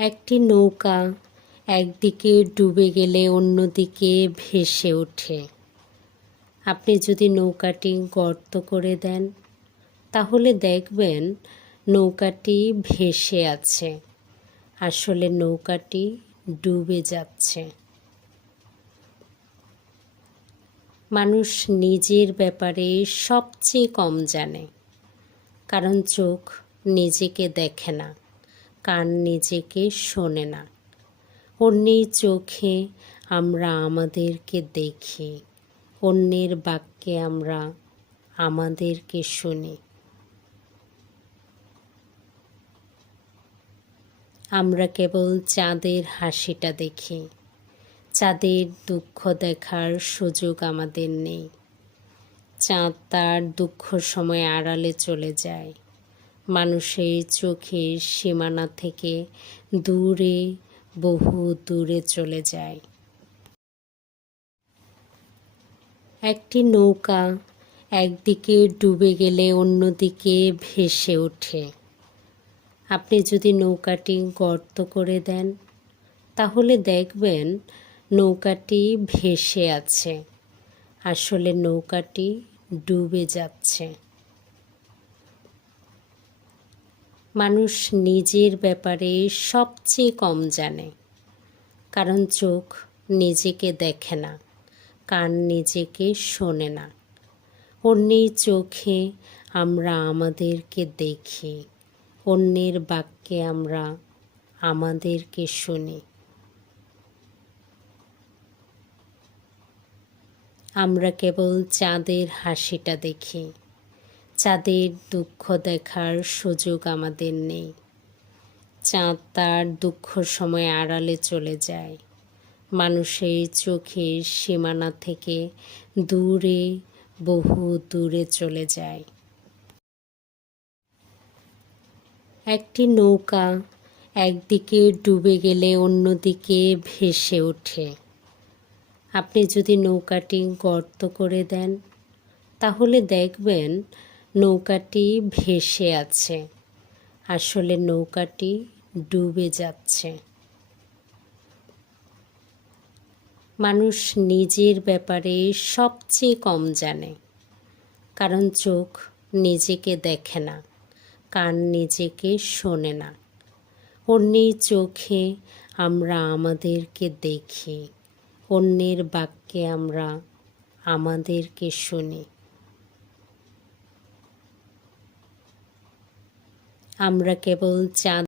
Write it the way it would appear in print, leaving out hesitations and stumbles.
একটি নৌকা একদিকে ডুবে গেলে অন্যদিকে ভেসে ওঠে। আপনি যদি নৌকাটি গর্ত করে দেন তাহলে দেখবেন নৌকাটি ভেসে আছে, আসলে নৌকাটি ডুবে যাচ্ছে। মানুষ নিজের ব্যাপারে সবচেয়ে কম জানে, কারণ চোখ নিজেকে দেখে না, কান নিজেকে শোনে না। অন্যের চোখে আমরা আমাদেরকে দেখি, অন্যের বাক্যে আমরা আমাদেরকে শুনি। আমরা কেবল চাঁদের হাসিটা দেখি, চাঁদের দুঃখ দেখার সুযোগ আমাদের নেই। চাঁদ তার দুঃখ সময় আড়ালে চলে যায়, মানুষের চোখের সীমানা থেকে দূরে, বহু দূরে চলে যায়। একটি নৌকা একদিকে ডুবে গেলে অন্যদিকে ভেসে ওঠে। আপনি যদি নৌকাটি গর্ত করে দেন তাহলে দেখবেন নৌকাটি ভেসে আছে, আসলে নৌকাটি ডুবে যাচ্ছে। মানুষ নিজের ব্যাপারে সবচেয়ে কম জানে, কারণ চোখ নিজেকে দেখে না, কান নিজেকে শোনে না। অন্যের চোখে আমরা আমাদেরকে দেখি, অন্যের বাক্যে আমরা আমাদেরকে শুনি। আমরা কেবল চাঁদের হাসিটা দেখি, চাঁদের দুঃখ দেখার সুযোগ আমাদের নেই। চাঁদ তার দুঃখ সময় আড়ালে চলে যায়, মানুষের চোখের সীমানা থেকে দূরে, বহু দূরে চলে যায়। একটি নৌকা একদিকে ডুবে গেলে অন্যদিকে ভেসে ওঠে। আপনি যদি নৌকাটি গর্ত করে দেন তাহলে দেখবেন নৌকাটি ভেসে আছে, আসলে নৌকাটি ডুবে যাচ্ছে। মানুষ নিজের ব্যাপারে সবচেয়ে কম জানে, কারণ চোখ নিজেকে দেখে না, কান নিজেকে শোনে না। অন্যের চোখে আমরা আমাদেরকে দেখি, অন্যের বাক্যে আমরা আমাদেরকে শুনি। আমরা কেবল চাঁদ